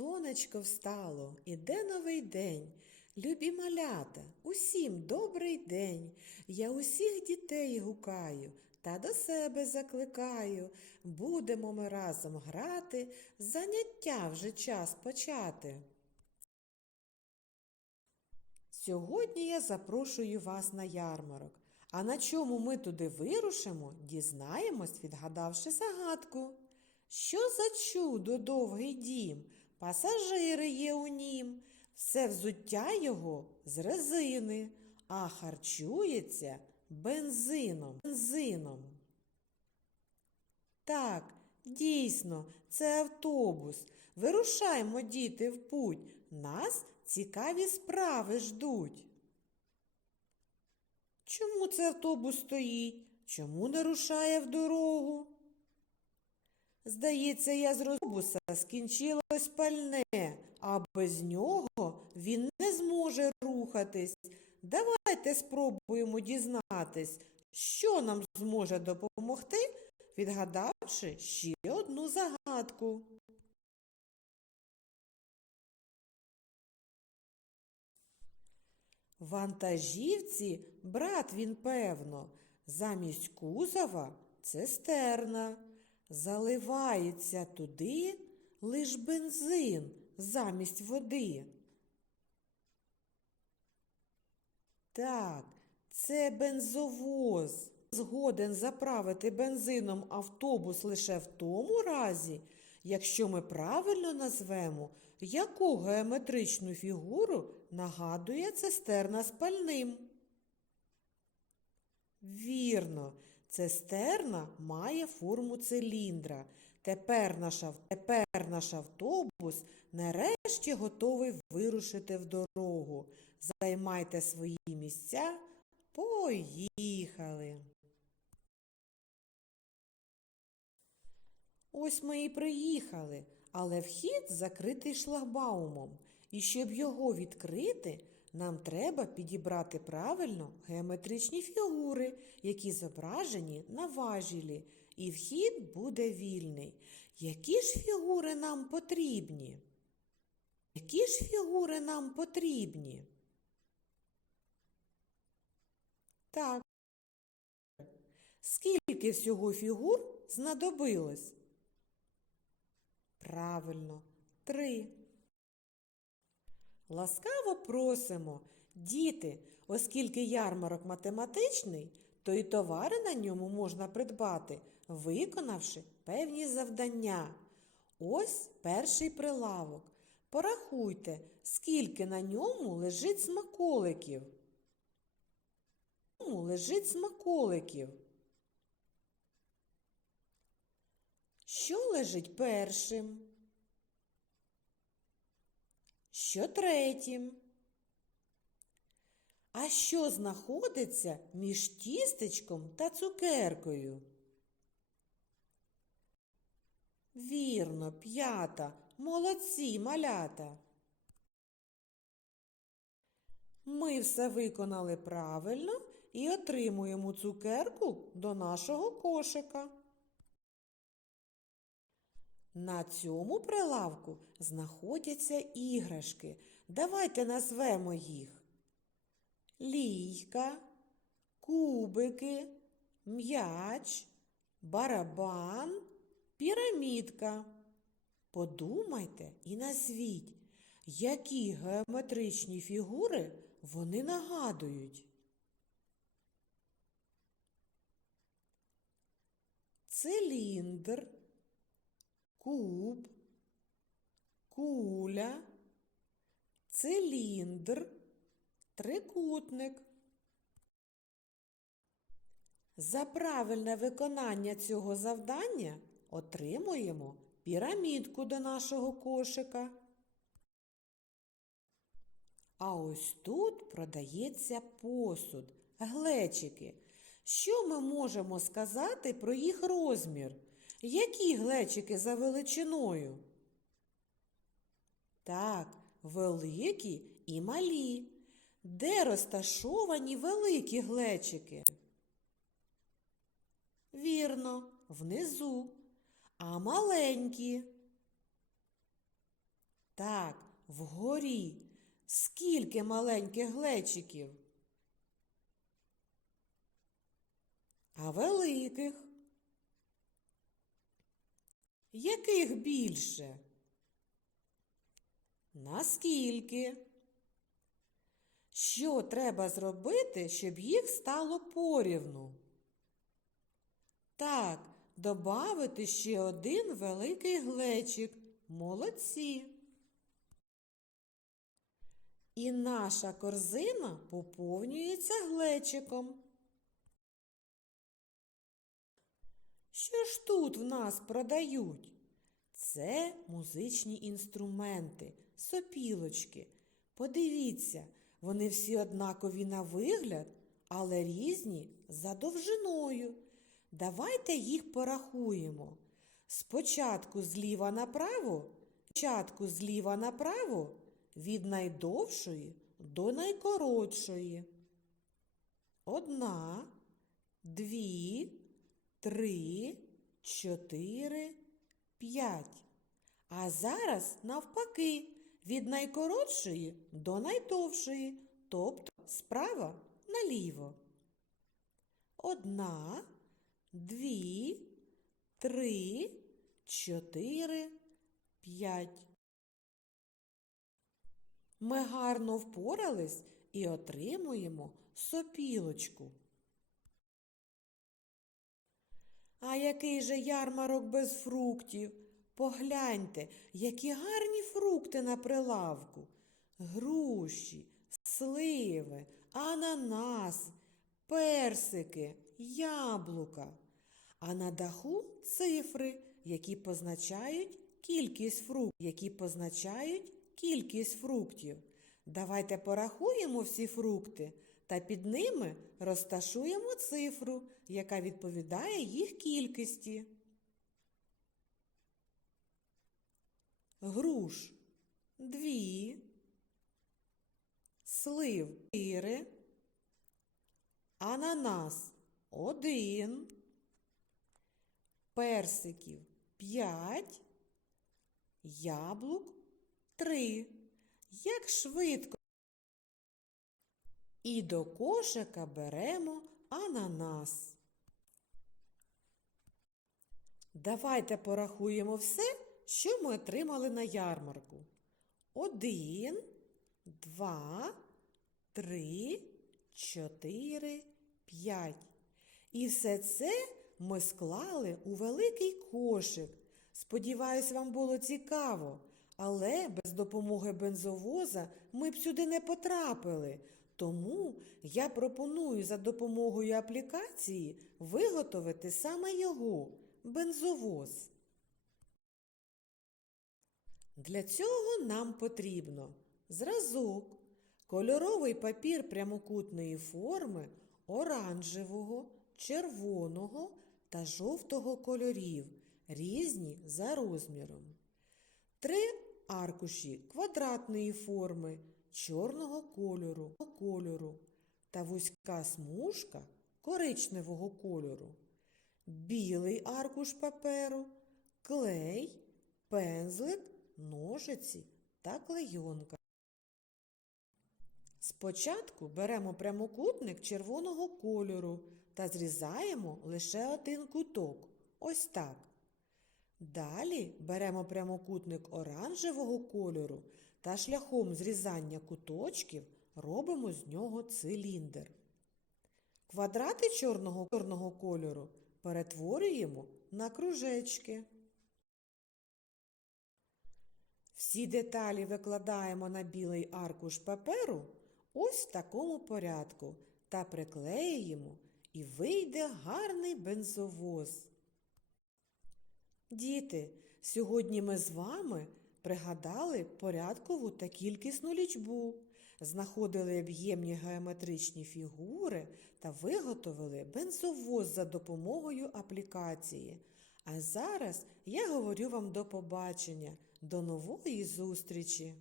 Сонечко встало, іде новий день. Любі малята, усім добрий день. Я усіх дітей гукаю та до себе закликаю. Будемо ми разом грати, заняття вже час почати. Сьогодні я запрошую вас на ярмарок. А на чому ми туди вирушимо, дізнаємось, відгадавши загадку. Що за чудо довгий дім, пасажири є у нім, все взуття його з резини, а харчується бензином. бензином. Так, дійсно, це автобус. Вирушаймо, діти, в путь. Нас цікаві справи ждуть. Чому цей автобус стоїть? Чому не рушає в дорогу? Здається, я з автобуса скінчилось пальне, а без нього він не зможе рухатись. Давайте спробуємо дізнатись, що нам зможе допомогти, відгадавши ще одну загадку. Вантажівці брат він, певно, замість кузова цистерна. Заливається туди лиш бензин замість води. Так, це бензовоз. Згоден заправити бензином автобус лише в тому разі, якщо ми правильно назвемо, яку геометричну фігуру нагадує цистерна з пальним. Вірно, цистерна має форму циліндра. Тепер наш, тепер наш автобус нарешті готовий вирушити в дорогу. Займайте свої місця. Поїхали. Ось ми і приїхали, але вхід закритий шлагбаумом. І щоб його відкрити, нам треба підібрати правильно геометричні фігури, які зображені на важілі, і вхід буде вільний. Які ж фігури нам потрібні? Які ж фігури нам потрібні? Так. Скільки всього фігур знадобилось? Правильно, три. Ласкаво просимо, діти, оскільки ярмарок математичний, то і товари на ньому можна придбати, виконавши певні завдання. Ось перший прилавок. Порахуйте, скільки на ньому лежить смаколиків. Лежить смаколиків. Що лежить першим? Що третім? А що знаходиться між тістечком та цукеркою? Вірно, п'ята. Молодці, малята. Ми все виконали правильно і отримуємо цукерку до нашого кошика. На цьому прилавку знаходяться іграшки. Давайте назвемо їх. Лійка, кубики, м'яч, барабан, пірамідка. Подумайте і назвіть, які геометричні фігури вони нагадують. Циліндр, куб, куля, циліндр, трикутник. За правильне виконання цього завдання отримуємо пірамідку до нашого кошика. А ось тут продається посуд, глечики. Що ми можемо сказати про їх розмір? Які глечики за величиною? Так, великі і малі. Де розташовані великі глечики? Вірно, внизу. А маленькі? Так, вгорі. Скільки маленьких глечиків? А великих? Яких більше? Наскільки? Що треба зробити, щоб їх стало порівну? Так, добавити ще один великий глечик. Молодці. І наша корзина поповнюється глечиком. Що ж тут в нас продають? Це музичні інструменти, сопілочки. Подивіться, вони всі однакові на вигляд, але різні за довжиною. Давайте їх порахуємо. Спочатку зліва направо, спочатку зліва направо, від найдовшої до найкоротшої. Одна, дві, три, чотири, п'ять. А зараз навпаки, від найкоротшої до найдовшої, тобто справа наліво. Одна, дві, три, чотири, п'ять. Ми гарно впорались і отримуємо сопілочку. А який же ярмарок без фруктів? Погляньте, які гарні фрукти на прилавку. Груші, сливи, ананас, персики, яблука. А на даху цифри, які позначають кількість фруктів, які позначають кількість фруктів. Давайте порахуємо всі фрукти та під ними розташуємо цифру, яка відповідає їх кількості. Груш дві, слив чотири, ананас один, персиків п'ять, яблук три. Як швидко. І до кошика беремо ананас. Давайте порахуємо все, що ми отримали на ярмарку. Один, два, три, чотири, п'ять. І все це ми склали у великий кошик. Сподіваюсь, вам було цікаво. Але без допомоги бензовоза ми б сюди не потрапили. Тому я пропоную за допомогою аплікації виготовити саме його бензовоз. Для цього нам потрібно зразок, кольоровий папір прямокутної форми оранжевого, червоного та жовтого кольорів, різні за розміром. Три аркуші квадратної форми чорного кольору, кольору та вузька смужка коричневого кольору, білий аркуш паперу, клей, пензлик, ножиці та клейонка. Спочатку беремо прямокутник червоного кольору та зрізаємо лише один куток. Ось так. Далі беремо прямокутник оранжевого кольору та шляхом зрізання куточків робимо з нього циліндр. Квадрати чорного, чорного кольору перетворюємо на кружечки. Всі деталі викладаємо на білий аркуш паперу ось в такому порядку та приклеюємо і вийде гарний бензовоз. Діти, сьогодні ми з вами пригадали порядкову та кількісну лічбу, знаходили об'ємні геометричні фігури та виготовили бензовоз за допомогою аплікації. А зараз я говорю вам до побачення, до нової зустрічі!